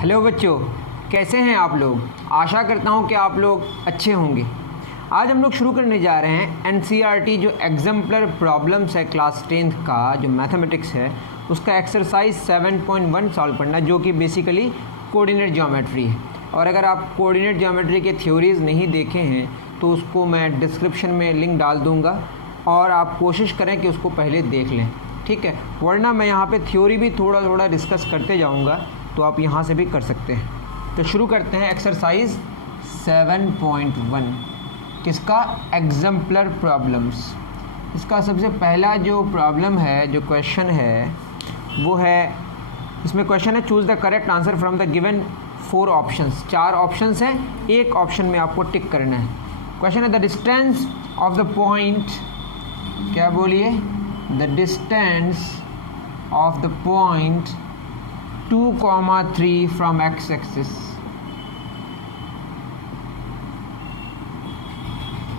Hello बच्चों, कैसे हैं आप लोग। आशा करता हूं कि आप लोग अच्छे होंगे। आज हम लोग शुरू करने जा रहे हैं एनसीईआरटी जो एग्जाम्पलर प्रॉब्लम्स है क्लास 10th का जो मैथमेटिक्स है उसका एक्सरसाइज 7.1 सॉल्व करना, जो कि बेसिकली कोऑर्डिनेट ज्योमेट्री है। और अगर आप कोऑर्डिनेट ज्योमेट्री के थ्योरीज़ नहीं देखे हैं तो उसको मैं डिस्क्रिप्शन में लिंक डाल दूँगा और आप कोशिश करें कि उसको पहले देख लें, ठीक है। वरना मैं यहाँ पे थ्योरी भी थोड़ा थोड़ा डिस्कस करते जाऊँगा, तो आप यहाँ से भी कर सकते हैं। तो शुरू करते हैं एक्सरसाइज 7.1 किसका, एग्जाम्पलर प्रॉब्लम्स। इसका सबसे पहला जो प्रॉब्लम है, जो क्वेश्चन है वो है, इसमें क्वेश्चन है choose the correct answer from the given 4 options. 4 options हैं, एक ऑप्शन में आपको टिक करना है। क्वेश्चन है the distance of the point, क्या बोलिए, the distance of the point 2,3 from x axis.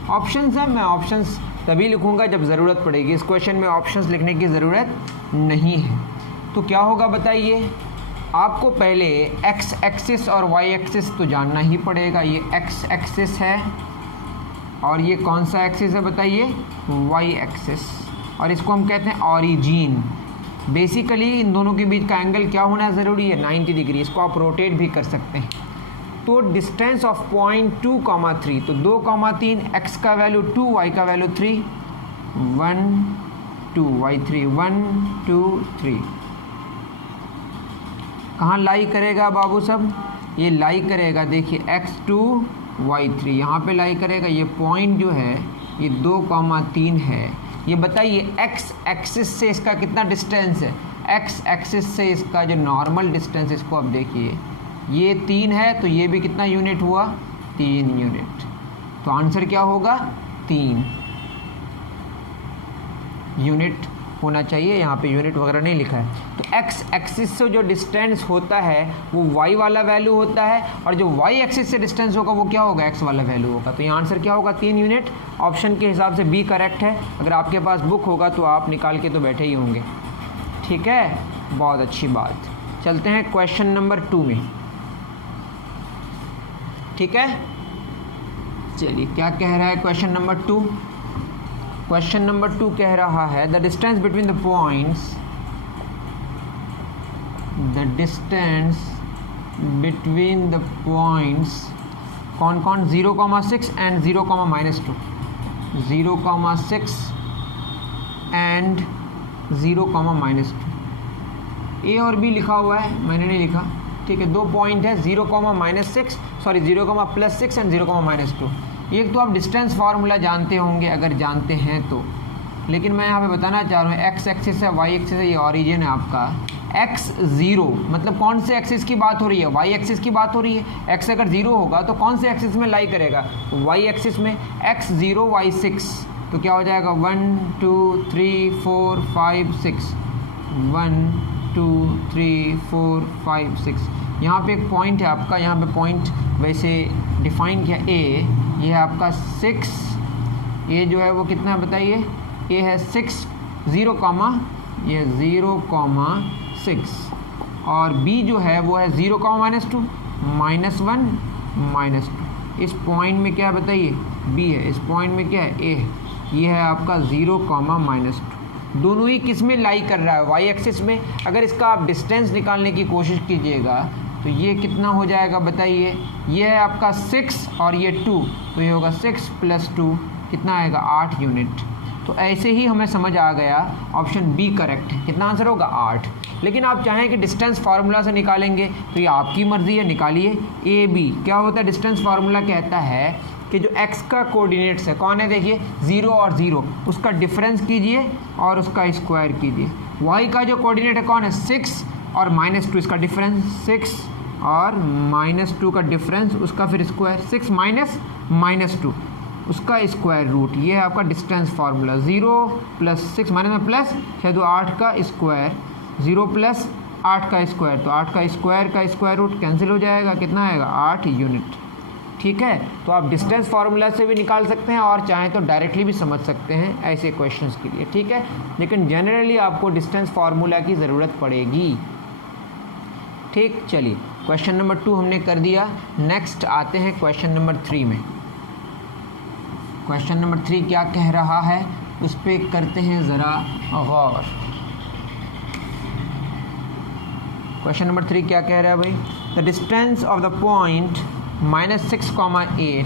Options हैं, मैं ऑप्शंस तभी लिखूंगा जब ज़रूरत पड़ेगी। इस क्वेश्चन में ऑप्शंस लिखने की ज़रूरत नहीं है। तो क्या होगा बताइए, आपको पहले एक्स एक्सिस और वाई एक्सिस तो जानना ही पड़ेगा। ये एक्स एक्सिस है और ये कौन सा एक्सिस है बताइए, वाई एक्सिस, और इसको हम कहते हैं ऑरिजिन। बेसिकली इन दोनों के बीच का एंगल क्या होना ज़रूरी है, 90 डिग्री। इसको आप रोटेट भी कर सकते हैं। तो डिस्टेंस ऑफ पॉइंट 2,3, तो 2,3, एक्स का वैल्यू 2, वाई का वैल्यू 3, 1 2 वाई 3, 1 2 3। कहाँ लाई करेगा बाबू सब, ये लाई करेगा, देखिए x2 y3 यहाँ पे लाई करेगा। ये पॉइंट जो है ये 2,3 है। ये बताइए x एक्सिस से इसका कितना डिस्टेंस है, x एक्सिस से इसका जो नॉर्मल डिस्टेंस, इसको अब देखिए, ये 3 है तो ये भी कितना यूनिट हुआ, 3 यूनिट। तो आंसर क्या होगा, 3 यूनिट होना चाहिए। यहाँ पे यूनिट वगैरह नहीं लिखा है। तो x एक्सिस से जो डिस्टेंस होता है वो y वाला वैल्यू होता है, और जो y एक्सिस से डिस्टेंस होगा वो क्या होगा, x वाला वैल्यू होगा। तो यहाँ आंसर क्या होगा, 3 यूनिट। ऑप्शन के हिसाब से बी करेक्ट है। अगर आपके पास बुक होगा तो आप निकाल के तो बैठे ही होंगे, ठीक है, बहुत अच्छी बात। चलते हैं क्वेश्चन नंबर 2 में, ठीक है। चलिए क्या कह रहा है क्वेश्चन नंबर 2। क्वेश्चन नंबर 2 कह रहा है the distance between the points, the distance between the points कौन कौन, 0,6 एंड 0,-2, 0,6 एंड 0,-2। ए और बी लिखा हुआ है, मैंने नहीं लिखा, ठीक है। 2 पॉइंट है, 0,-6 एंड 0,-2। एक तो आप डिस्टेंस फार्मूला जानते होंगे अगर जानते हैं तो, लेकिन मैं यहाँ पे बताना चाह रहा हूँ एक्स एक्सिस है, वाई एक्सिस है, ये ओरिजिन है आपका। x0 मतलब कौन से एक्सिस की बात हो रही है, वाई एक्सिस की बात हो रही है। x अगर 0 होगा तो कौन से एक्सिस में लाई करेगा, वाई एक्सिस में। x0 y6 तो क्या हो जाएगा, 1 2 3 4 5 6, 1 2 3 4 5 6। यहाँ पे एक पॉइंट है आपका, यहाँ पे पॉइंट वैसे डिफाइन किया ए, ये है आपका 6, ये जो है वो कितना बताइए, ए है 6, 0, ये 0,6, और बी जो है वो है 0,-2, -1 -2। इस पॉइंट में क्या बताइए, बी है, इस पॉइंट में क्या है, ए है। ये है आपका 0,-2। दोनों ही किस में लाई कर रहा है, वाई एक्सिस में। अगर इसका आप डिस्टेंस निकालने की कोशिश कीजिएगा तो ये कितना हो जाएगा बताइए, ये है आपका 6 और ये 2, तो ये होगा 6 + 2 कितना आएगा, 8 यूनिट। तो ऐसे ही हमें समझ आ गया, ऑप्शन बी करेक्ट है। कितना आंसर होगा, 8। लेकिन आप चाहें कि डिस्टेंस फार्मूला से निकालेंगे तो ये आपकी मर्ज़ी है, निकालिए। ए बी क्या होता है, डिस्टेंस फार्मूला कहता है कि जो x का कोऑर्डिनेट्स है कौन है, देखिए 0 और 0, उसका डिफरेंस कीजिए और उसका स्क्वायर कीजिए। y का जो कोऑर्डिनेट है कौन है, 6 और -2, इसका डिफरेंस 6 और -2 का डिफरेंस, उसका फिर स्क्वायर, 6 - -2 उसका स्क्वायर रूट। ये है आपका डिस्टेंस फार्मूला। 0 + 6 माइनस प्लस 6 2 8 का स्क्वायर, 0 + 8 का स्क्वायर, तो 8 का स्क्वायर रूट कैंसिल हो जाएगा, कितना आएगा, 8 यूनिट, ठीक है। तो आप डिस्टेंस फार्मूला से भी निकाल सकते हैं और चाहें तो डायरेक्टली भी समझ सकते हैं ऐसे क्वेश्चंस के लिए, ठीक है। लेकिन जनरली आपको डिस्टेंस फार्मूला की ज़रूरत पड़ेगी, ठीक। चलिए क्वेश्चन नंबर 2 हमने कर दिया। नेक्स्ट आते हैं क्वेश्चन नंबर 3 में। क्वेश्चन नंबर 3 क्या कह रहा है उस पर करते हैं ज़रा गौर। क्वेश्चन नंबर 3 क्या कह रहा है भाई? The distance of the point -6,8,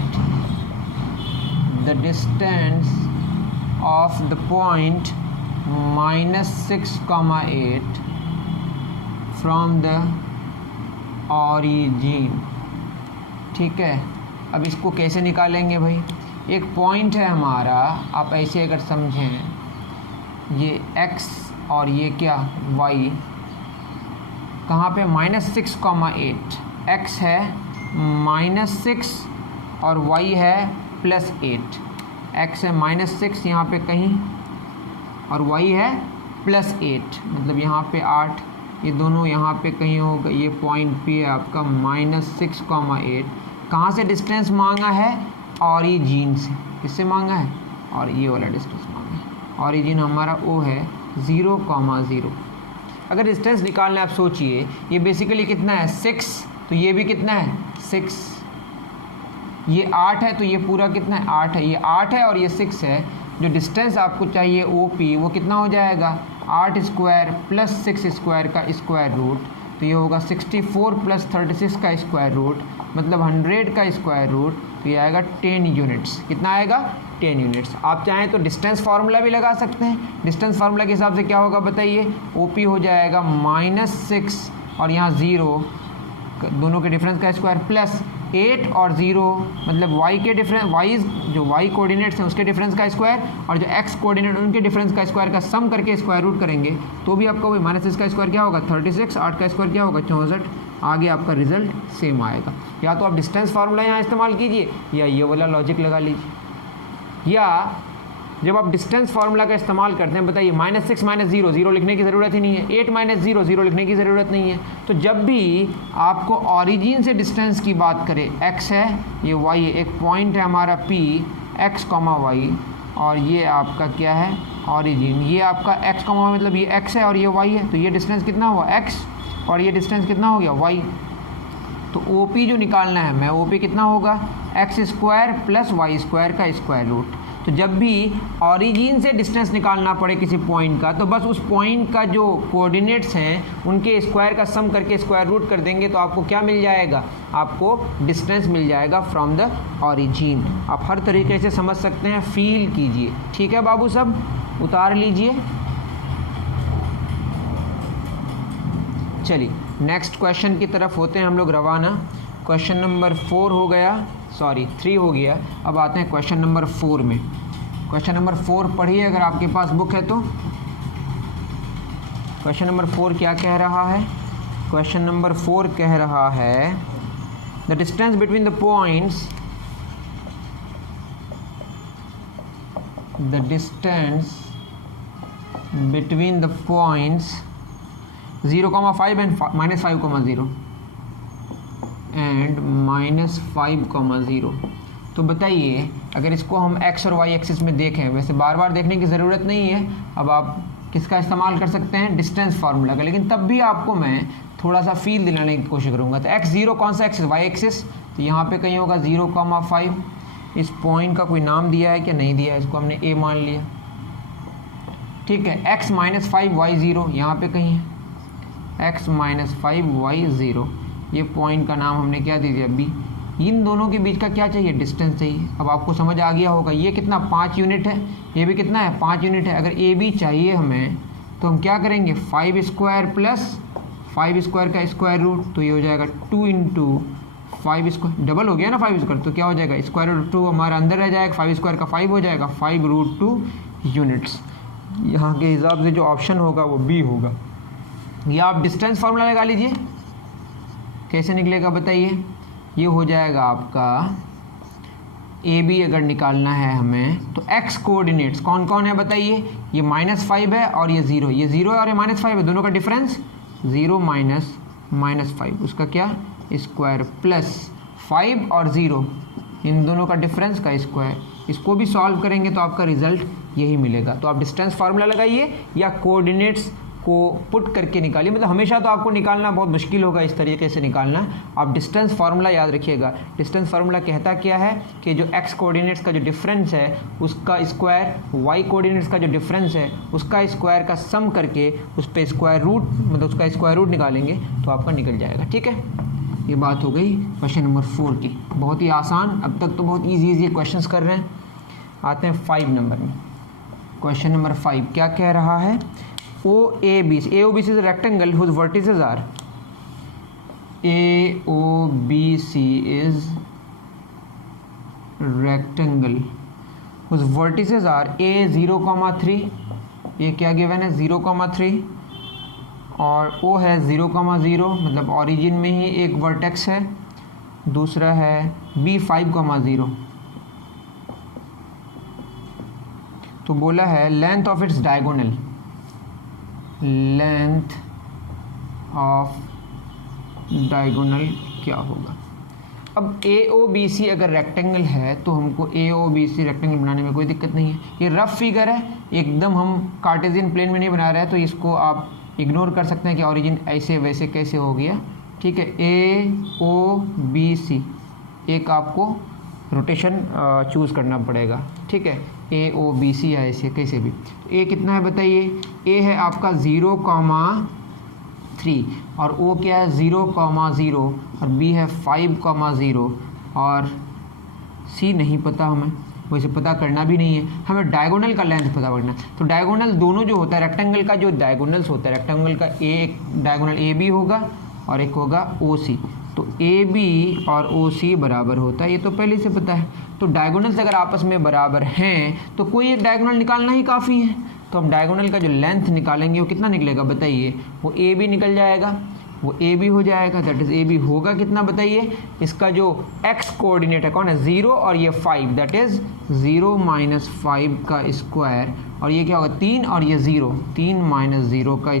the distance of the point -6,8 from the origin. ठीक है, अब इसको कैसे निकालेंगे भाई? एक पॉइंट है हमारा, आप ऐसे अगर समझें, ये x और ये क्या y, कहाँ पे? -6,8। x है -6 और y है +8। x है -6 यहाँ पे कहीं और y है +8, मतलब यहाँ पे 8, ये दोनों यहाँ पे कहीं होगा। ये पॉइंट P है आपका -6,8। कहाँ से डिस्टेंस मांगा है? ऑरिजिन से। किससे मांगा है? और ये वाला डिस्टेंस मांगा है। ऑरिजिन हमारा O है 0,0। अगर डिस्टेंस निकालना है, आप सोचिए, ये बेसिकली कितना है? 6, तो ये भी कितना है? 6। ये 8 है, तो ये पूरा कितना है? 8 है। ये 8 है और ये 6 है। जो डिस्टेंस आपको चाहिए OP, वो कितना हो जाएगा? 8 स्क्वायर प्लस 6 स्क्वायर का स्क्वायर रूट, तो ये होगा 64 प्लस 36 का स्क्वायर रूट, मतलब 100 का स्क्वायर रूट, तो ये आएगा 10 यूनिट्स। कितना आएगा? 10 यूनिट्स। आप चाहें तो डिस्टेंस फार्मूला भी लगा सकते हैं। डिस्टेंस फार्मूला के हिसाब से क्या होगा बताइए? OP हो जाएगा -6 और यहाँ 0, दोनों के डिफरेंस का स्क्वायर, प्लस 8 और 0, मतलब y के डिफरेंस, y जो y कोऑर्डिनेट्स हैं उसके डिफरेंस का स्क्वायर, और जो x कोऑर्डिनेट उनके डिफरेंस का स्क्वायर का सम करके स्क्वायर रूट करेंगे तो भी आपका वही -6 का स्क्वायर क्या होगा? 36, 8 का स्क्वायर क्या होगा? 64। आगे आपका रिजल्ट सेम आएगा। या तो आप डिस्टेंस फार्मूला यहाँ इस्तेमाल कीजिए या ये वाला लॉजिक लगा लीजिए। या जब आप डिस्टेंस फार्मूला का इस्तेमाल करते हैं, बताइए, -6 -0, 0 लिखने की ज़रूरत ही नहीं है। 8 -0, 0 लिखने की ज़रूरत नहीं है। तो जब भी आपको ऑरिजिन से डिस्टेंस की बात करें, x है, ये y है, एक पॉइंट है हमारा P, x, y, और ये आपका क्या है? ऑरिजिन। ये आपका x, y, मतलब ये x है और ये y है, तो ये डिस्टेंस कितना हुआ? x, और ये डिस्टेंस कितना हो गया? y। तो OP जो निकालना है हमें, OP कितना होगा? x square plus y square का स्क्वायर रूट। तो जब भी ऑरिजिन से डिस्टेंस निकालना पड़े किसी पॉइंट का, तो बस उस पॉइंट का जो कोऑर्डिनेट्स हैं उनके स्क्वायर का सम करके स्क्वायर रूट कर देंगे, तो आपको क्या मिल जाएगा? आपको डिस्टेंस मिल जाएगा फ्रॉम द ऑरिजिन। आप हर तरीके से समझ सकते हैं, फील कीजिए। ठीक है बाबू, सब उतार लीजिए। चलिए नेक्स्ट क्वेश्चन की तरफ होते हैं हम लोग रवाना। क्वेश्चन नंबर 4 हो गया, सॉरी 3 हो गया। अब आते हैं क्वेश्चन नंबर 4 में। क्वेश्चन नंबर 4 पढ़िए अगर आपके पास बुक है तो। क्वेश्चन नंबर 4 क्या कह रहा है? क्वेश्चन नंबर 4 कह रहा है the distance between the points, the distance between the points 0,5 and -5,0 and -5,0। तो बताइए, अगर इसको हम x और y एक्सिस में देखें, वैसे बार बार देखने की ज़रूरत नहीं है, अब आप किसका इस्तेमाल कर सकते हैं? डिस्टेंस फार्मूला का। लेकिन तब भी आपको मैं थोड़ा सा फील दिलाने की कोशिश करूँगा। तो x0 कौन सा एक्सिस? y एक्सिस, तो यहाँ पे कहीं होगा 0,5। इस पॉइंट का कोई नाम दिया है क्या? नहीं दिया है, इसको हमने a मान लिया। ठीक है, x -5 y0 यहाँ पे कहीं है, x -5 y0, ये पॉइंट का नाम हमने क्या दे दिया? b। इन दोनों के बीच का क्या चाहिए? डिस्टेंस चाहिए। अब आपको समझ आ गया होगा, ये कितना? 5 यूनिट है, ये भी कितना है? 5 यूनिट है। अगर ए बी चाहिए हमें, तो हम क्या करेंगे? 5 स्क्वायर प्लस 5 स्क्वायर का स्क्वायर रूट, तो ये हो जाएगा 2 × 5 स्क्वायर, डबल हो गया ना 5 स्क्वायर, तो क्या हो जाएगा? स्क्वायर रूट 2 हमारा अंदर रह जाएगा, 5 स्क्वायर का 5 हो जाएगा, 5√2 यूनिट्स। यहाँ के हिसाब से जो ऑप्शन होगा वो बी होगा। या आप डिस्टेंस फार्मूला लगा लीजिए, कैसे निकलेगा बताइए? ये हो जाएगा आपका ए बी अगर निकालना है हमें, तो x कोऑर्डिनेट्स कौन कौन है बताइए? ये -5 है और ये 0, ये 0 है और ये -5 है, दोनों का डिफरेंस 0 -5, उसका क्या? स्क्वायर, प्लस 5 और 0, इन दोनों का डिफरेंस का स्क्वायर। इसको भी सॉल्व करेंगे तो आपका रिजल्ट यही मिलेगा। तो आप डिस्टेंस फार्मूला लगाइए या कोऑर्डिनेट्स को पुट करके निकालिए, मतलब हमेशा तो आपको निकालना बहुत मुश्किल होगा, इस तरीके से निकालना है। आप डिस्टेंस फार्मूला याद रखिएगा। डिस्टेंस फार्मूला कहता क्या है कि जो एक्स कोऑर्डिनेट्स का जो डिफरेंस है उसका स्क्वायर, वाई कोऑर्डिनेट्स का जो डिफरेंस है उसका स्क्वायर का सम करके उस पर स्क्वायर रूट, मतलब उसका स्क्वायर रूट निकालेंगे तो आपका निकल जाएगा। ठीक है, ये बात हो गई क्वेश्चन नंबर 4 की। बहुत ही आसान, अब तक तो बहुत ईजी क्वेश्चंस कर रहे हैं। आते हैं 5 नंबर में। क्वेश्चन नंबर 5 क्या कह रहा है? AOBC is a rectangle whose vertices are AOBC is rectangle whose vertices are A 0,3, ये क्या गिवन है 0,3, और O है 0,0, मतलब ऑरिजिन में ही एक वर्टेक्स है। दूसरा है B 5,0। तो बोला है length of its diagonal, length of diagonal क्या होगा? अब AOBC अगर रेक्टेंगल है तो हमको AOBC रेक्टेंगल बनाने में कोई दिक्कत नहीं है। ये रफ फिगर है, एकदम हम कार्टेशियन प्लेन में नहीं बना रहे हैं, तो इसको आप इग्नोर कर सकते हैं कि ऑरिजिन ऐसे वैसे कैसे हो गया। ठीक है, AOBC एक आपको रोटेशन चूज़ करना पड़ेगा। ठीक है, AOBC या ऐसे कैसे भी। तो A कितना है बताइए? A है आपका 0,3 और O क्या है 0,0 और B है 5,0 और C नहीं पता हमें, वैसे पता करना भी नहीं है, हमें डायगोनल का लेंथ पता करना है। तो डायगोनल दोनों जो होता है रेक्टेंगल का, जो डायगोनल्स होता है रेक्टेंगल का, एक डायगोनल AB होगा और एक होगा OC। तो AB और OC बराबर होता है, ये तो पहले से पता है। तो डायगोनल्स अगर आपस में बराबर हैं तो कोई एक डायगोनल निकालना ही काफ़ी है। तो हम डायगोनल का जो लेंथ निकालेंगे वो कितना निकलेगा बताइए? वो AB निकल जाएगा, वो AB हो जाएगा, दैट इज़ AB होगा कितना बताइए? इसका जो x कोऑर्डिनेट है कौन है 0 और ये 5, दैट इज़ 0 - 5 का स्क्वायर, और ये क्या होगा 3 और ये 0, 3 - 0 का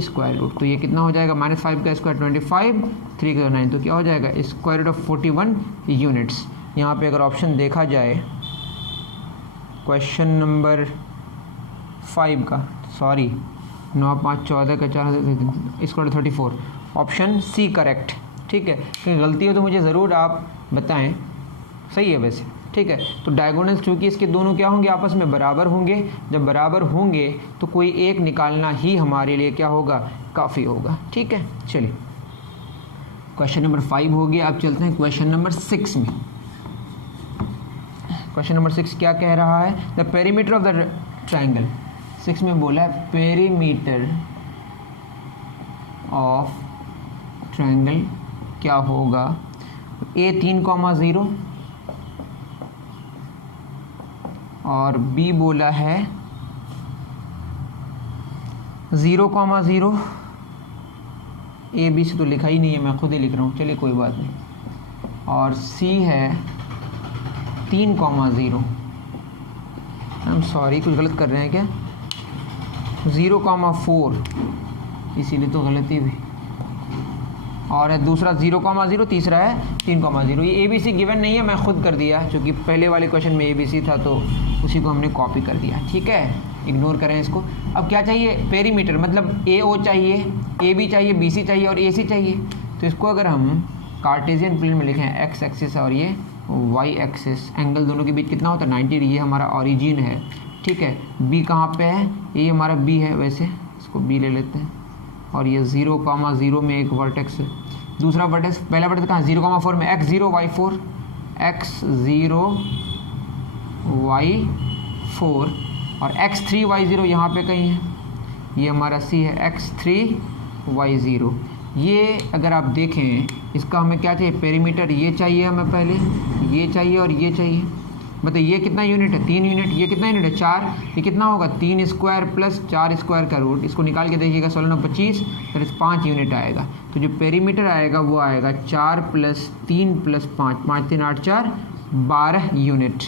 स्क्वायर रूट। तो ये कितना हो जाएगा? -5 का स्क्वायर 25, 3 का 9, तो क्या हो जाएगा स्क्वायर रूट ऑफ 41 यूनिट्स। यहाँ पे अगर ऑप्शन देखा जाए क्वेश्चन नंबर 5 का, सॉरी 9, 5, 14 का 4 स्क्वायर 34, ऑप्शन सी करेक्ट। ठीक है, कहीं गलती हो तो मुझे ज़रूर आप बताएं, सही है वैसे। ठीक है, तो डायगोनल्स चूँकि इसके दोनों क्या होंगे आपस में बराबर होंगे, जब बराबर होंगे तो कोई एक निकालना ही हमारे लिए क्या होगा? काफ़ी होगा। ठीक है, चलिए क्वेश्चन नंबर 5 हो गया। अब चलते हैं क्वेश्चन नंबर 6 में। क्वेश्चन नंबर 6 क्या कह रहा है? The perimeter of the triangle. 6 में बोला है पेरीमीटर ऑफ ट्रायंगल क्या होगा? A 3,0 और B बोला है 0,0। A B से तो लिखा ही नहीं है, मैं खुद ही लिख रहा हूँ, चलिए कोई बात नहीं। और C है 3,0। आई एम सॉरी, कुछ गलत कर रहे हैं क्या? 0,4, इसीलिए तो गलती हुई। और दूसरा 0,0, तीसरा है 3,0। ये ABC गिवन नहीं है, मैं खुद कर दिया, क्योंकि पहले वाले क्वेश्चन में ABC था तो उसी को हमने कॉपी कर दिया। ठीक है, इग्नोर करें इसको। अब क्या चाहिए? पेरीमीटर, मतलब AO चाहिए, AB चाहिए, BC चाहिए और AC चाहिए। तो इसको अगर हम कार्टेशियन प्लेन में लिखें, x एक्सिस और ये y एक्सिस, एंगल दोनों के बीच कितना होता है 90 डिग्री। ये हमारा ओरिजिन है। ठीक है, B कहाँ पे है? ये हमारा B है, वैसे इसको B ले लेते हैं। और ये 0,0 में एक वर्टेक्स है, दूसरा वर्टेक्स, पहला वर्टेक्स कहाँ 0,4 में, x0 y4, x0 y4 और x3 y0 यहाँ पे कहीं है। ये हमारा C है x3 y0। ये अगर आप देखें इसका हमें क्या चाहिए? पेरीमीटर। ये चाहिए हमें पहले, ये चाहिए और ये चाहिए। बताइए ये कितना यूनिट है? 3 यूनिट। ये कितना यूनिट है? 4। ये कितना होगा? 3 स्क्वायर प्लस 4 स्क्वायर का रूट। इसको निकाल के देखिएगा, 16 9 25, फिर 5 यूनिट आएगा। तो जो पेरीमीटर आएगा वो आएगा 4 + 3 + 5, 5 3 8 4 12 यूनिट।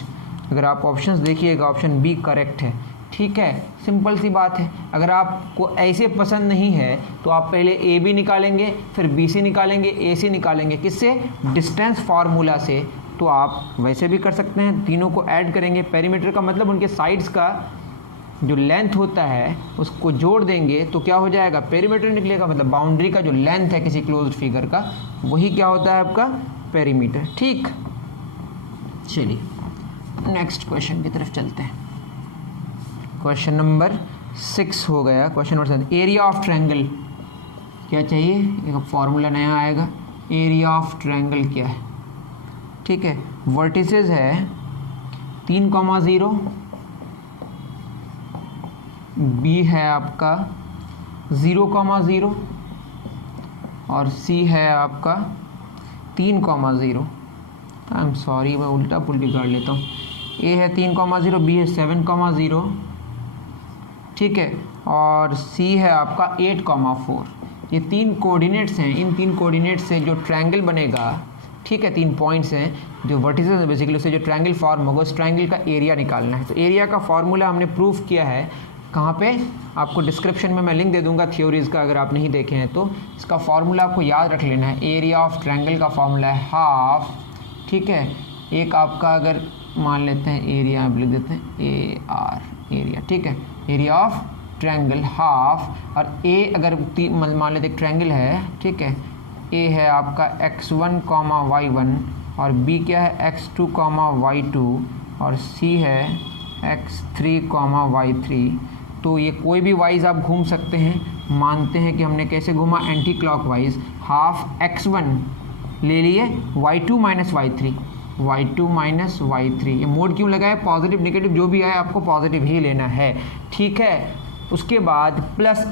अगर आप ऑप्शंस देखिएगा, ऑप्शन बी करेक्ट है। ठीक है, सिंपल सी बात है। अगर आपको ऐसे पसंद नहीं है तो आप पहले ए बी निकालेंगे, फिर बी सी निकालेंगे, ए सी निकालेंगे। किससे? डिस्टेंस फार्मूला से। तो आप वैसे भी कर सकते हैं, तीनों को ऐड करेंगे। पेरीमीटर का मतलब उनके साइड्स का जो लेंथ होता है उसको जोड़ देंगे तो क्या हो जाएगा, पेरीमीटर निकलेगा। मतलब बाउंड्री का जो लेंथ है किसी क्लोज्ड फिगर का, वही क्या होता है आपका पेरीमीटर। ठीक, चलिए नेक्स्ट क्वेश्चन की तरफ चलते हैं। क्वेश्चन नंबर 6 हो गया। Question number 7, area of triangle क्या चाहिए, एक फॉर्मूला नया आएगा। एरिया ऑफ ट्रायंगल क्या है, ठीक है। वर्टिसेस है 3,0, बी है आपका 0,0 और सी है आपका 3,0। आई एम सॉरी, मैं उल्टा पुल्टी कर लेता हूँ। ए है 3,0, बी है 7,0, ठीक है, और सी है आपका 8,4। ये 3 कोऑर्डिनेट्स हैं। इन 3 कोऑर्डिनेट्स से जो ट्रायंगल बनेगा, ठीक है, 3 पॉइंट्स हैं जो वर्टिसेस हैं बेसिकली, उससे जो ट्रायंगल फॉर्म होगा उस ट्रायंगल का एरिया निकालना है। तो एरिया का फॉर्मूला हमने प्रूफ किया है। कहाँ पे, आपको डिस्क्रिप्शन में मैं लिंक दे दूंगा थ्योरीज़ का, अगर आप नहीं देखे हैं तो। इसका फॉर्मूला आपको याद रख लेना है। एरिया ऑफ ट्रायंगल का फॉर्मूला है हाफ, ठीक है। एक आपका अगर मान लेते हैं एरिया, आप लिख देते हैं ए आर, एरिया, ठीक है। एरिया ऑफ ट्रायंगल हाफ, और ए अगर मान लेते ट्रायंगल है, ठीक है। ए है आपका x1, y1 और b क्या है x2, y2 और c है x3, y3। तो ये कोई भी वाइज आप घूम सकते हैं। मानते हैं कि हमने कैसे घूमा, एंटी क्लॉकवाइज। हाफ x1 ले लिए, y2 minus y3, y2 minus y3। ये मोड क्यों लगाए, पॉजिटिव नेगेटिव जो भी आए आपको पॉजिटिव ही लेना है, ठीक है। उसके बाद प्लस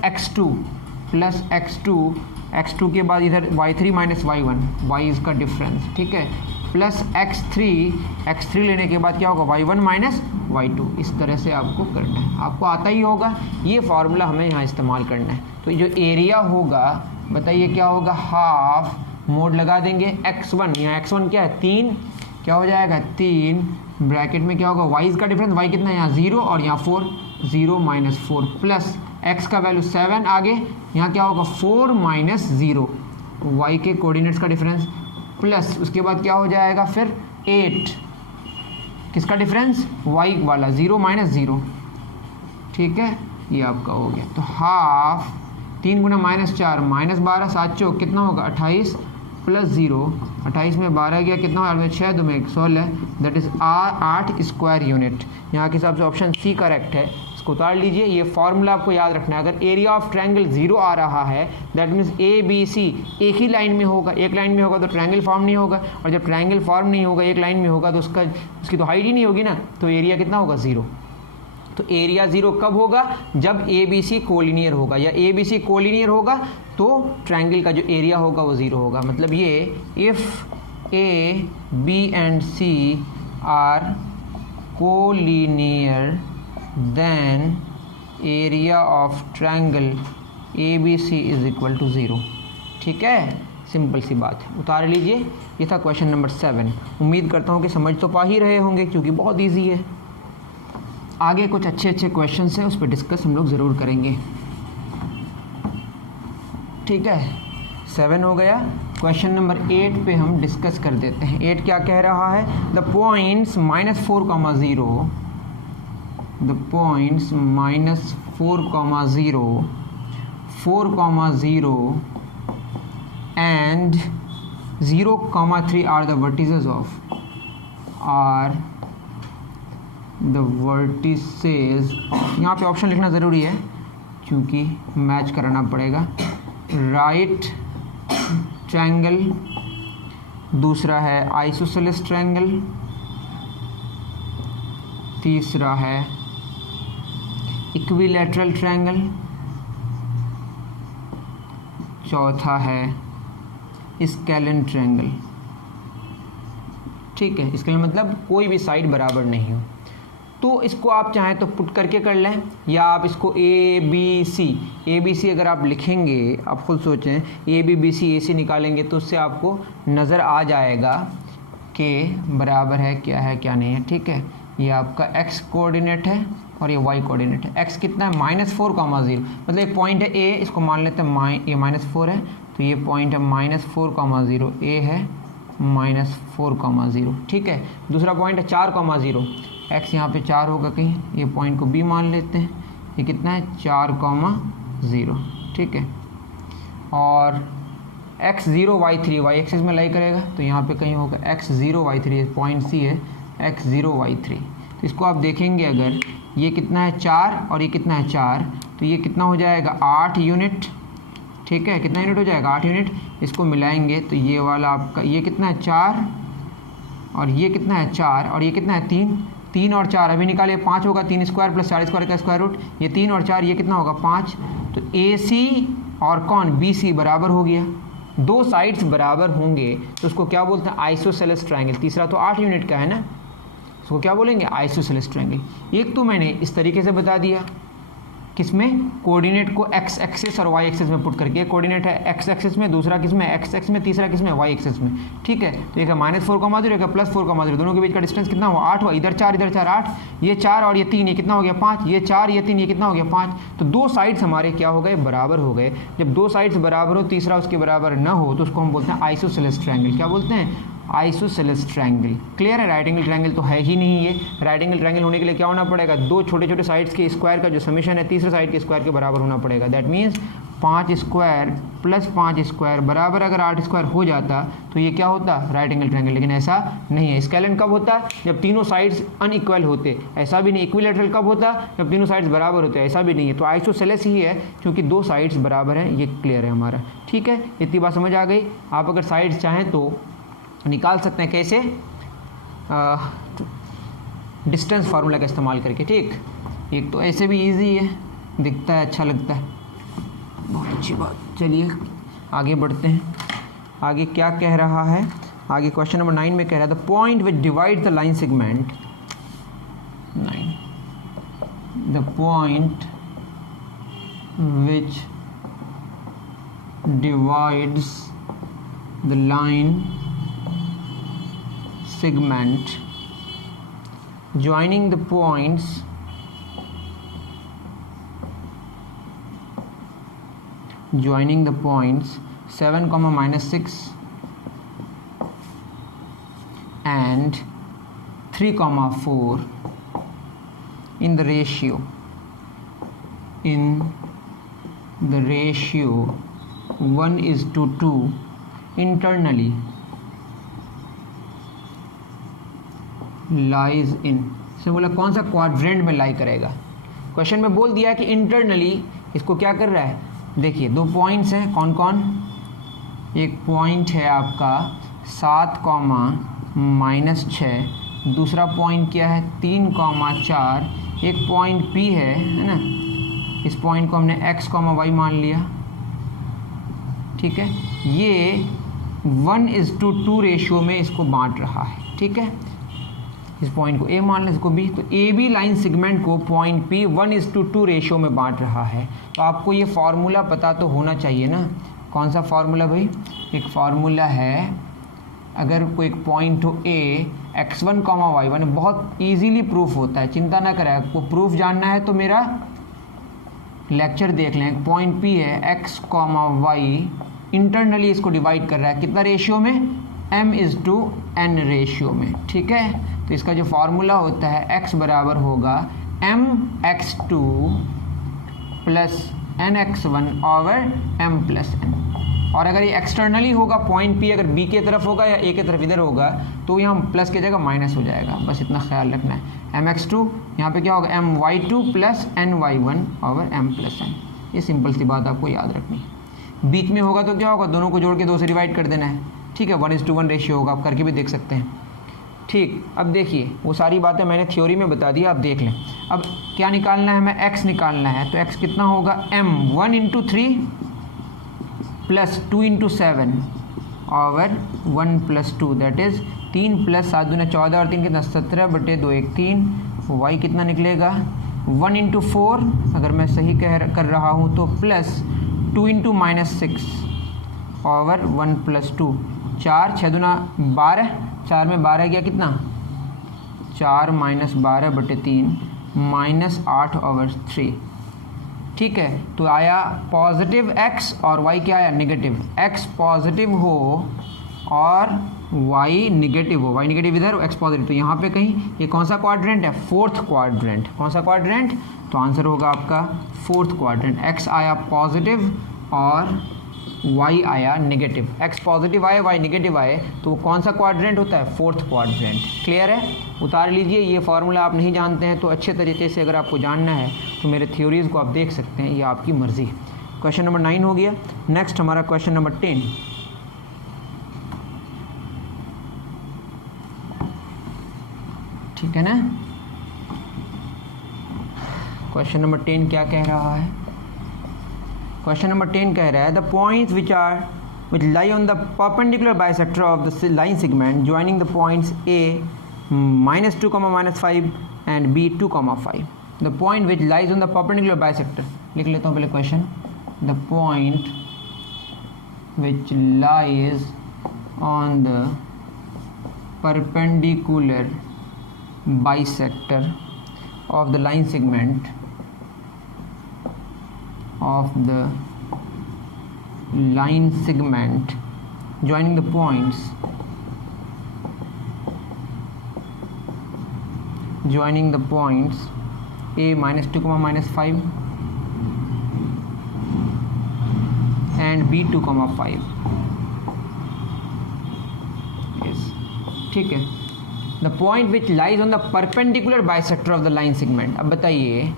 x2 के बाद इधर y3 माइनस y1, y इसका डिफरेंस, ठीक है, प्लस x3 लेने के बाद क्या होगा, y1 माइनस y2। इस तरह से आपको करना है, आपको आता ही होगा। ये फार्मूला हमें यहाँ इस्तेमाल करना है। तो जो एरिया होगा, बताइए क्या होगा, हाफ, मोड लगा देंगे x1, यहाँ x1 क्या है 3, क्या हो जाएगा 3, ब्रैकेट में क्या होगा, y इसका डिफरेंस, y कितना है यहाँ 0 और यहाँ 4, 0 माइनस 4 प्लस x का वैल्यू 7, आगे यहाँ क्या होगा 4 माइनस 0, y के कोऑर्डिनेट्स का डिफरेंस, प्लस उसके बाद क्या हो जाएगा फिर 8, किसका डिफरेंस, y वाला, 0 माइनस 0, ठीक है। ये आपका हो गया। तो हाफ 3 गुना माइनस 4 माइनस 12, 7 चौक कितना होगा 28 प्लस 0, 28 में 12 गया, कितना होगा 6 2 में 16, दैट इज़ 8 स्क्वायर यूनिट। यहाँ के हिसाब से ऑप्शन सी करेक्ट है। इसको उतार लीजिए। ये फॉर्मूला आपको याद रखना है। अगर एरिया ऑफ ट्रायंगल 0 आ रहा है, that means A B C एक ही लाइन में होगा। एक लाइन में होगा तो ट्रायंगल फॉर्म नहीं होगा, और जब ट्रायंगल फॉर्म नहीं होगा, एक लाइन में होगा, तो उसकी तो हाइट ही नहीं होगी ना, तो एरिया कितना होगा 0। तो एरिया 0 कब होगा, जब ए बी सी कोलिनियर होगा, या ए बी सी कोलिनियर होगा तो ट्रायंगल का जो एरिया होगा वो 0 होगा। मतलब ये if A B and C are collinear then area of triangle A B C is equal to 0, ठीक है। सिंपल सी बात है, उतार लीजिए। ये था क्वेश्चन नंबर 7। उम्मीद करता हूँ कि समझ तो पा ही रहे होंगे, क्योंकि बहुत ईजी है। आगे कुछ अच्छे क्वेश्चंस हैं, उस पर डिस्कस हम लोग ज़रूर करेंगे, ठीक है। 7 हो गया। क्वेश्चन नंबर 8 पे हम डिस्कस कर देते हैं। 8 क्या कह रहा है, the points -4,0, the points -4,0, 4,0 and 0,3 are the vertices of यहाँ पे ऑप्शन लिखना ज़रूरी है क्योंकि मैच कराना पड़ेगा। राइट ट्रायंगल, दूसरा है आइसोसेलेस ट्रायंगल, तीसरा है इक्विलैटरल ट्रायंगल, चौथा है स्केलन ट्रायंगल, ठीक है। इसका मतलब कोई भी साइड बराबर नहीं हो। तो इसको आप चाहें तो पुट करके कर लें, या आप इसको ए बी सी अगर आप लिखेंगे, आप खुद सोचें, ए बी बी सी ए सी निकालेंगे तो उससे आपको नज़र आ जाएगा कि बराबर है क्या नहीं है, ठीक है। ये आपका x कोऑर्डिनेट है और ये y कोऑर्डिनेट है। x कितना है -4,0, मतलब एक पॉइंट है a, इसको मान लेते हैं ये -4 है, तो ये पॉइंट है -4,0, a है -4,0, ठीक है। दूसरा पॉइंट है 4,0, x यहाँ पे 4 होगा कहीं, ये पॉइंट को b मान लेते हैं। ये कितना है 4,0, ठीक है। और x0 y3 y एक्सिस में लाई करेगा तो यहाँ पे कहीं होगा x0 y3, पॉइंट सी है x0 y3। तो इसको आप देखेंगे अगर ये कितना है 4 और ये कितना है 4, तो ये कितना हो जाएगा 8 यूनिट, ठीक है। कितना यूनिट हो जाएगा 8 यूनिट। इसको मिलाएंगे तो ये वाला आपका ये कितना है 4 और ये कितना है 4 और ये कितना है 3 और 4 अभी निकालिए 5 होगा, 3 स्क्वायर प्लस 4 स्क्वायर का स्क्वायर रूट, ये 3 और 4 ये कितना होगा 5। तो AC और कौन BC बराबर हो गया, दो साइड्स बराबर होंगे तो उसको क्या बोलते हैं आइसोसेलेस ट्रायंगल। तीसरा तो 8 यूनिट का है ना, उसको क्या बोलेंगे आइसोसेलेस ट्रायंगल। एक तो मैंने इस तरीके से बता दिया किसमें, कोऑर्डिनेट को x एक्सिस और y एक्सिस में पुट करके, कोऑर्डिनेट है x एक्सिस में, दूसरा किसमें x एक्सिस में, तीसरा किसमें y एक्सिस में, ठीक है। तो एक है -4,0 एक है +4,0, दोनों के बीच का डिस्टेंस कितना हुआ 8 हुआ, इधर 4 इधर 4 8, ये 4 और ये 3 ये कितना हो गया 5, ये 4 ये 3 ये कितना हो गया 5। तो दो साइड्स हमारे क्या हो गए बराबर हो गए। जब दो साइड्स बराबर हो तीसरा उसके बराबर न हो तो उसको हम बोलते हैं आइसोसेलेस ट्रायंगल। क्या बोलते हैं आइसोसेलेस ट्रायंगल। क्लियर है, राइट एंगल ट्रायंगल तो है ही नहीं ये। राइट एंगल ट्रायंगल होने के लिए क्या होना पड़ेगा, दो छोटे छोटे साइड्स के स्क्वायर का जो समेशन है तीसरे साइड के स्क्वायर के बराबर होना पड़ेगा। That means 5 square plus 5 square बराबर अगर 8 स्क्वायर हो जाता तो ये क्या होता राइट एंगल ट्रायंगल, लेकिन ऐसा नहीं है। स्केलन कब होता है, जब तीनों साइड्स अनइक्वल होते, ऐसा भी नहीं। इक्विलैटरल कब होता है, जब तीनों साइड्स बराबर होते, ऐसा भी नहीं है। तो आइसोसेलेस ही है क्योंकि दो साइड्स बराबर हैं, ये क्लियर है हमारा, ठीक है। इतनी बात समझ आ गई। आप अगर साइड्स चाहें तो निकाल सकते हैं, कैसे, डिस्टेंस फार्मूला का इस्तेमाल करके, ठीक। एक तो ऐसे भी इजी है, दिखता है अच्छा लगता है, बहुत अच्छी बात। चलिए आगे बढ़ते हैं। आगे क्या कह रहा है, आगे क्वेश्चन नंबर 9 में कह रहा है the point which divide the line segment 9 the point which divides the line segment joining the points joining the points 7, -6 and 3, 4 in the ratio 1:2 internally lies in से बोला कौन सा क्वाड्रेंट में लाई करेगा। क्वेश्चन में बोल दिया कि इंटरनली इसको क्या कर रहा है। देखिए दो पॉइंट्स हैं, कौन कौन, एक पॉइंट है आपका 7, -6, दूसरा पॉइंट क्या है 3, 4, एक पॉइंट P है ना। इस पॉइंट को हमने x, y मान लिया, ठीक है। ये 1:2 रेशियो में इसको बांट रहा है, ठीक है। इस पॉइंट को A मान लें, इसको B। तो AB लाइन सेगमेंट को पॉइंट P 1:2 रेशियो में बांट रहा है। तो आपको ये फार्मूला पता तो होना चाहिए ना। कौन सा फार्मूला भाई, एक फार्मूला है, अगर कोई एक पॉइंट हो A x1, y1, बहुत इजीली प्रूफ होता है, चिंता ना करें। आपको प्रूफ जानना है तो मेरा लेक्चर देख लें। पॉइंट P है x, y, इंटरनली इसको डिवाइड कर रहा है कितना रेशियो में, m:n रेशियो में, ठीक है। तो इसका जो फार्मूला होता है x बराबर होगा mx2 plus nx1 over m plus n। और अगर ये एक्सटर्नली होगा पॉइंट P अगर B की तरफ होगा या A की तरफ इधर होगा तो यहाँ प्लस की जगह माइनस हो जाएगा, बस इतना ख्याल रखना है। mx2 यहाँ पे क्या होगा my2 plus ny1 over m plus n। ये सिंपल सी बात आपको याद रखनी है। बीच में होगा तो क्या होगा, दोनों को जोड़ के 2 से डिवाइड कर देना है, ठीक है। 1:1 रेशियो होगा, आप करके भी देख सकते हैं, ठीक। अब देखिए वो सारी बातें मैंने थ्योरी में बता दी, आप देख लें। अब क्या निकालना है हमें, x निकालना है। तो x कितना होगा m 1:3 plus 2:7 over 1+2 that is 3 + 7 × 14 और 3 कितना 17/2 1 3। y कितना निकलेगा 1:4 अगर मैं सही कर रहा हूँ तो प्लस 2 × -6 ओवर 1+2 4 6 दूना 12, 4 में 12 गया कितना 4 - 12/3 -8 ओवर 3, ठीक है। तो आया पॉजिटिव x और y क्या आया नेगेटिव। x पॉजिटिव हो और y निगेटिव हो, y निगेटिव इधर, x पॉजिटिव, तो यहाँ पे कहीं ये कौन सा क्वाड्रेंट है? Fourth quadrant. कौन सा क्वाड्रेंट? तो आंसर होगा आपका फोर्थ क्वाड्रेंट। x आया पॉजिटिव और y आया नेगेटिव। x पॉजिटिव आए, y नेगेटिव आए, तो वो कौन सा क्वाड्रेंट होता है? Fourth quadrant. क्लियर है? उतार लीजिए। ये फार्मूला आप नहीं जानते हैं तो अच्छे तरीके से अगर आपको जानना है तो मेरे थ्योरीज़ को आप देख सकते हैं, ये आपकी मर्ज़ी। क्वेश्चन नंबर 9 हो गया। नेक्स्ट हमारा क्वेश्चन नंबर 10। ठीक है ना? क्वेश्चन नंबर 10 क्या कह रहा है? क्वेश्चन नंबर 10 कह रहा है the points which lie on the perpendicular bisector of the line segment joining the points A -2, -5 and B 2, 5. The point which lies on the perpendicular bisector, लिख लेता हूँ पहले question. The point which lies on the perpendicular bisector of the line segment joining the points A -2, -5 and B 2, 5 is ठीक है। The point which lies on the perpendicular bisector of the line segment. अब बताइए,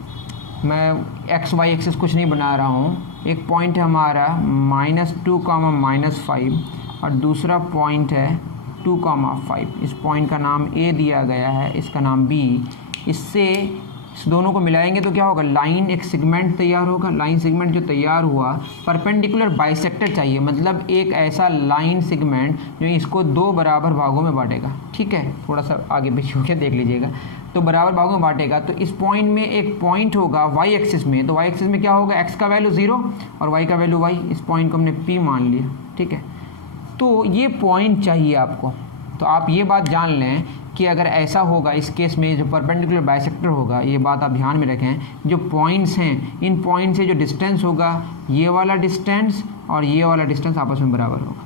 मैं x Y axis कुछ नहीं बना रहा हूँ। एक पॉइंट है हमारा -2, -5 और दूसरा पॉइंट है 2, 5। इस पॉइंट का नाम ए दिया गया है, इसका नाम बी। इससे इस दोनों को मिलाएंगे तो क्या होगा? लाइन, एक सेगमेंट तैयार होगा। लाइन सेगमेंट जो तैयार हुआ, परपेंडिकुलर बाइसेक्टर चाहिए, मतलब एक ऐसा लाइन सेगमेंट जो इसको 2 बराबर भागों में बांटेगा। ठीक है, थोड़ा सा आगे पीछे होकर देख लीजिएगा। तो बराबर भागों में बांटेगा, तो इस पॉइंट में एक पॉइंट होगा वाई एक्सिस में, तो वाई एक्सिस में क्या होगा? एक्स का वैल्यू 0 और वाई का वैल्यू वाई। इस पॉइंट को हमने पी मान लिया। ठीक है, तो ये पॉइंट चाहिए आपको। तो आप ये बात जान लें कि अगर ऐसा होगा, इस केस में जो परपेंडिकुलर बाइसेक्टर होगा, ये बात आप ध्यान में रखें, जो पॉइंट्स हैं, इन पॉइंट से जो डिस्टेंस होगा, ये वाला डिस्टेंस और ये वाला डिस्टेंस आपस में बराबर होगा,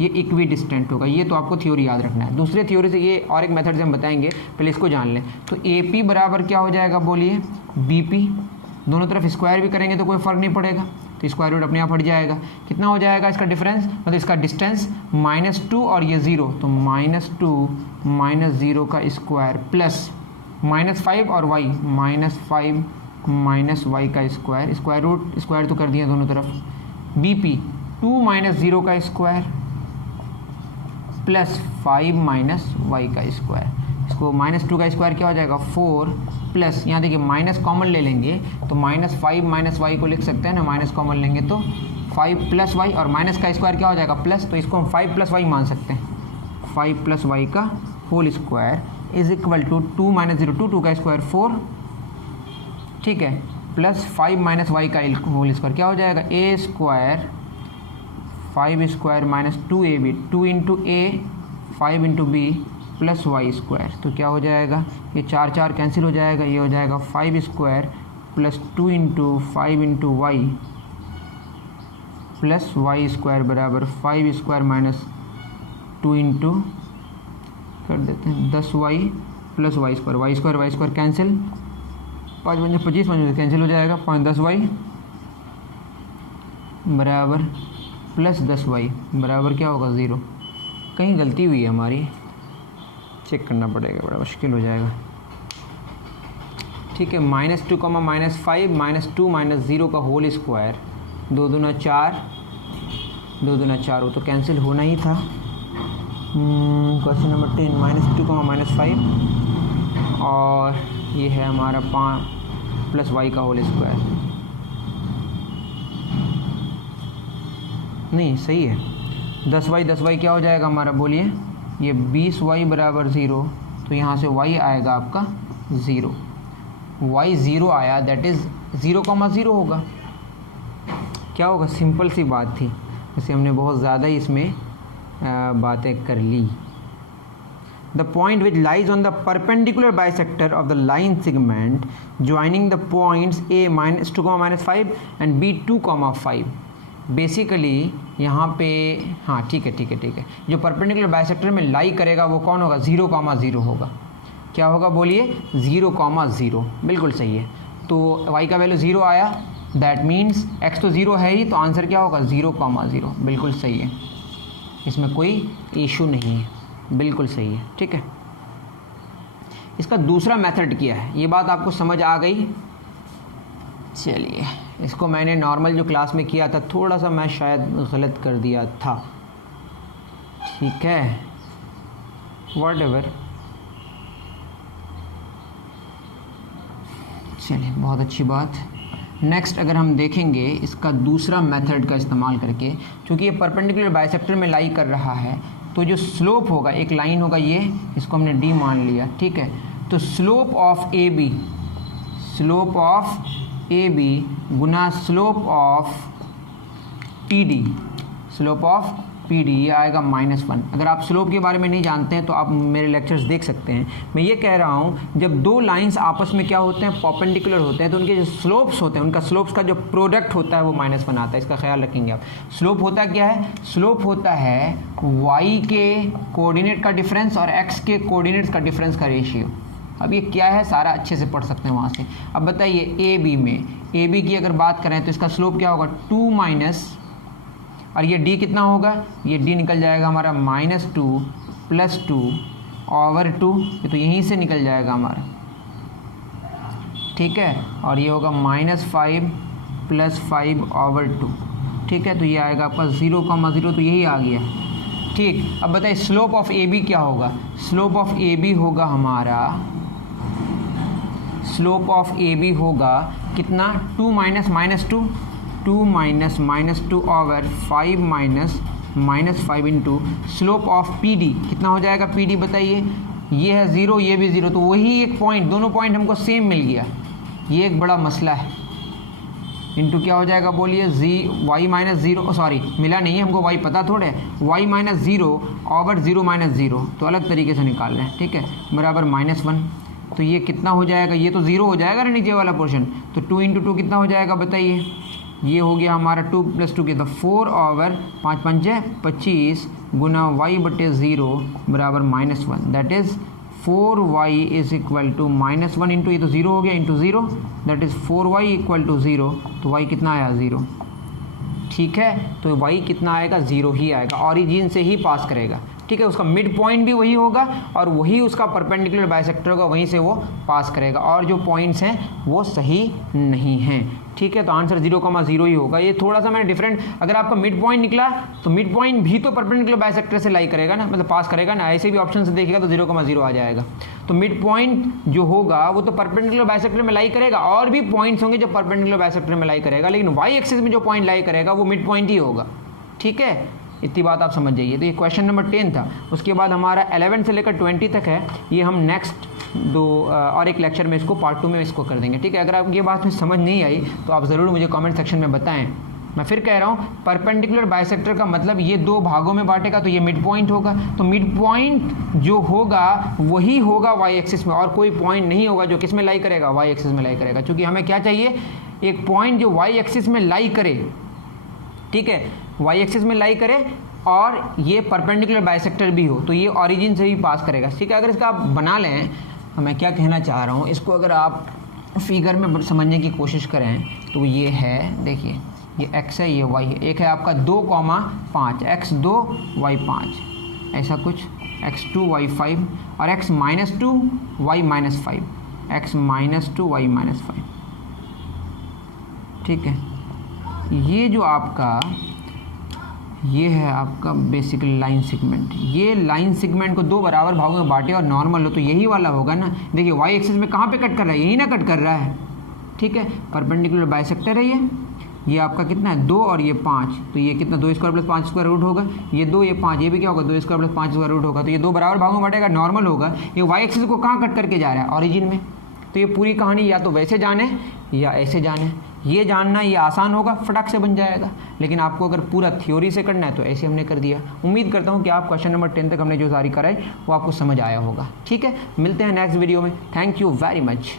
ये इक्वी डिस्टेंट होगा। ये तो आपको थ्योरी याद रखना है। दूसरे थ्योरी से ये और एक मेथड से हम बताएंगे, पहले इसको जान लें। तो ए पी बराबर क्या हो जाएगा? बोलिए, बी पी। दोनों तरफ स्क्वायर भी करेंगे तो कोई फ़र्क नहीं पड़ेगा, तो स्क्वायर रूट अपने आप हट जाएगा। कितना हो जाएगा इसका डिफरेंस? मतलब इसका डिस्टेंस -2 और ये 0, तो -2 -0 का स्क्वायर प्लस -5 और y -5 -y का स्क्वायर। स्क्वायर रूट स्क्वायर तो कर दिया दोनों तरफ। बी पी 2 -0 का स्क्वायर प्लस 5 -y का स्क्वायर। इसको -2 का स्क्वायर क्या हो जाएगा? 4 प्लस, यहाँ देखिए माइनस कॉमन ले लेंगे तो -5 -y को लिख सकते हैं ना, माइनस कॉमन लेंगे तो 5 + y और माइनस का स्क्वायर क्या हो जाएगा? प्लस, तो इसको हम 5 + y मान सकते हैं। 5 + y का whole square is equal to 2 - 0 2 का स्क्वायर 4, ठीक है, प्लस 5 - y का होल स्क्वायर क्या हो जाएगा? a square 5 square -2ab 2 × a 5 × b plus Y square. तो क्या हो जाएगा? ये 4 4 कैंसिल हो जाएगा, ये हो जाएगा 5 square plus 2 × 5 × y plus Y square बराबर 5 स्क्वायर -2 × कर देते हैं 10y plus Y square cancel, 5 × 25 cancel हो जाएगा, 5 10y बराबर प्लस 10y बराबर क्या होगा? 0। कहीं गलती हुई है हमारी, चेक करना पड़ेगा, बड़ा मुश्किल हो जाएगा। ठीक है, -2, -5 -2 -0 का होल स्क्वायर, 2 दूना 4 2 दूना 4, वो तो कैंसिल होना ही था। क्वेश्चन नंबर 10 -2, -5 और ये है हमारा 5 प्लस y का होल स्क्वायर। नहीं सही है, 10y क्या हो जाएगा हमारा? बोलिए, ये 20y बराबर 0, तो यहाँ से y आएगा आपका 0। y 0 आया, दैट इज़ 0,0 होगा। क्या होगा? सिंपल सी बात थी, वैसे हमने बहुत ज़्यादा ही इसमें बातें कर ली। The point which lies on the perpendicular bisector of the line segment joining the points a -2, -5 and b 2, 5। Basically यहाँ पे, हाँ ठीक है, जो परपेंडिकुलर बाइसेक्टर में लाई करेगा वो कौन होगा, 0,0 होगा। क्या होगा बोलिए, 0,0, बिल्कुल सही है। तो y का वैल्यू 0 आया, दैट मीन्स x तो 0 है ही, तो आंसर क्या होगा, 0,0, बिल्कुल सही है, इसमें कोई इशू नहीं है, बिल्कुल सही है। ठीक है, इसका दूसरा मेथड क्या है, ये बात आपको समझ आ गई। चलिए, इसको मैंने नॉर्मल जो क्लास में किया था, थोड़ा सा मैं शायद गलत कर दिया था, ठीक है, व्हाटएवर। चलिए, बहुत अच्छी बात। नेक्स्ट अगर हम देखेंगे इसका दूसरा मेथड का इस्तेमाल करके, क्योंकि ये परपेंडिकुलर बाइसेक्टर में लाई कर रहा है, तो जो स्लोप होगा, एक लाइन होगा ये, इसको हमने डी मान लिया, ठीक है। तो स्लोप ऑफ ए बी गुना स्लोप ऑफ पी डी, ये आएगा -1। अगर आप स्लोप के बारे में नहीं जानते हैं तो आप मेरे लेक्चर्स देख सकते हैं। मैं ये कह रहा हूँ, जब दो लाइंस आपस में क्या होते हैं, परपेंडिकुलर होते हैं, तो उनके जो स्लोप्स होते हैं, उनका स्लोप्स का जो प्रोडक्ट होता है वो -1 आता है। इसका ख्याल रखेंगे आप। स्लोप होता क्या है, स्लोप होता है y के कोऑर्डिनेट का डिफरेंस और x के कोऑर्डिनेट्स का डिफरेंस का रेशियो। अब ये क्या है, सारा अच्छे से पढ़ सकते हैं वहाँ से। अब बताइए, ए बी की अगर बात करें तो इसका स्लोप क्या होगा, 2 माइनस, और ये d कितना होगा, ये d निकल जाएगा हमारा -2 + 2/2, ये तो यहीं से निकल जाएगा हमारा, ठीक है। और ये होगा -5 + 5/2, ठीक है। तो ये आएगा आपका 0,0, तो यही आ गया, ठीक। अब बताइए स्लोप ऑफ ए बी क्या होगा, स्लोप ऑफ ए बी होगा हमारा, स्लोप ऑफ ए बी होगा कितना, 2 minus -2, 2 minus -2/5 -5 into slope of P D, कितना हो जाएगा पी डी बताइए, ये है 0, ये भी 0, तो वही एक पॉइंट, दोनों पॉइंट हमको सेम मिल गया, ये एक बड़ा मसला है। इंटू क्या हो जाएगा बोलिए, y -0, सॉरी मिला नहीं है हमको, y पता थोड़े, y -0/0 तो अलग तरीके से निकाल रहे हैं, ठीक है, बराबर -1। तो ये कितना हो जाएगा, ये तो 0 हो जाएगा ना नीचे वाला पोर्शन, तो 2 × 2 कितना हो जाएगा बताइए, ये हो गया हमारा 2 + 2 कितना, 4/5 × 25 गुना y/0 बराबर -1, that is 4y is equal to -1 into, ये तो 0 हो गया, इंटू 0, दैट इज़ 4y = 0, तो y कितना आया, 0, ठीक है। तो y कितना आएगा, 0 ही आएगा, ऑरिजिन से ही पास करेगा, ठीक है। उसका मिड पॉइंट भी वही होगा और वही उसका परपेंडिकुलर बाइसेक्टर होगा, वहीं से वो पास करेगा, और जो पॉइंट्स हैं वो सही नहीं हैं, ठीक है। तो आंसर 0,0 ही होगा। ये थोड़ा सा मैंने डिफरेंट, अगर आपका मिड पॉइंट निकला तो मिड पॉइंट भी तो परपेंडिकुलर बाइसेक्टर से लाई करेगा ना, मतलब पास करेगा ना, ऐसे भी ऑप्शन से देखिएगा तो 0,0 आ जाएगा। तो मिड पॉइंट जो होगा वो तो परपेंडिकुलर बाइसेक्टर में लाई करेगा, और भी पॉइंट्स होंगे जो परपेंडिकुलर बाइसेक्टर में लाई करेगा, लेकिन वाई एक्सिस में जो पॉइंट लाई करेगा वो मिड पॉइंट ही होगा, ठीक है। इतनी बात आप समझ जाइए। तो ये क्वेश्चन नंबर 10 था। उसके बाद हमारा 11 से लेकर 20 तक है, ये हम नेक्स्ट और एक लेक्चर में इसको पार्ट 2 में इसको कर देंगे, ठीक है। अगर आपको ये बात में समझ नहीं आई तो आप ज़रूर मुझे कमेंट सेक्शन में बताएं। मैं फिर कह रहा हूँ, परपेंडिकुलर बाइसेक्टर का मतलब ये 2 भागों में बांटेगा, तो ये मिड पॉइंट होगा, तो मिड पॉइंट जो होगा वही होगा वाई एक्सिस में, और कोई पॉइंट नहीं होगा जो किस में लाई करेगा, वाई एक्सिस में लाई करेगा। क्योंकि हमें क्या चाहिए, एक पॉइंट जो वाई एक्सिस में लाई करे, ठीक है, वाई एक्सिस में लाई करे और ये परपेंडिकुलर बाइसेक्टर भी हो, तो ये ऑरिजिन से भी पास करेगा, ठीक है। अगर इसका आप बना लें, तो मैं क्या कहना चाह रहा हूँ, इसको अगर आप फिगर में समझने की कोशिश करें तो ये है, देखिए ये x है, ये y है, एक है आपका 2,5, x2 y5, ऐसा कुछ, x2 y5 और x -2 y -5, x -2 y -5, ठीक है। ये जो आपका ये है आपका बेसिकली लाइन सेगमेंट, ये लाइन सेगमेंट को 2 बराबर भागों में बांटे और नॉर्मल हो, तो यही वाला होगा ना। देखिए वाई एक्सिस में कहाँ पे कट कर रहा है, यही ना कट कर रहा है, ठीक है। परपेंडिकुलर बाइसेक्टर है ये आपका कितना है, 2 और ये 5, तो ये कितना, 2² + 5² होगा, ये 2 ये 5, ये भी क्या होगा, 2² + 5² होगा, तो ये 2 बराबर भागों में बांटेगा, नॉर्मल होगा। ये वाई एक्सिस को कहाँ कट करके जा रहा है, ऑरिजिन में। तो ये पूरी कहानी या तो वैसे जाने या ऐसे जाने, ये जानना ये आसान होगा, फटाक से बन जाएगा, लेकिन आपको अगर पूरा थ्योरी से करना है तो ऐसे हमने कर दिया। उम्मीद करता हूँ कि आप क्वेश्चन नंबर 10 तक हमने जो सारी कराई वो आपको समझ आया होगा, ठीक है। मिलते हैं नेक्स्ट वीडियो में, थैंक यू वेरी मच।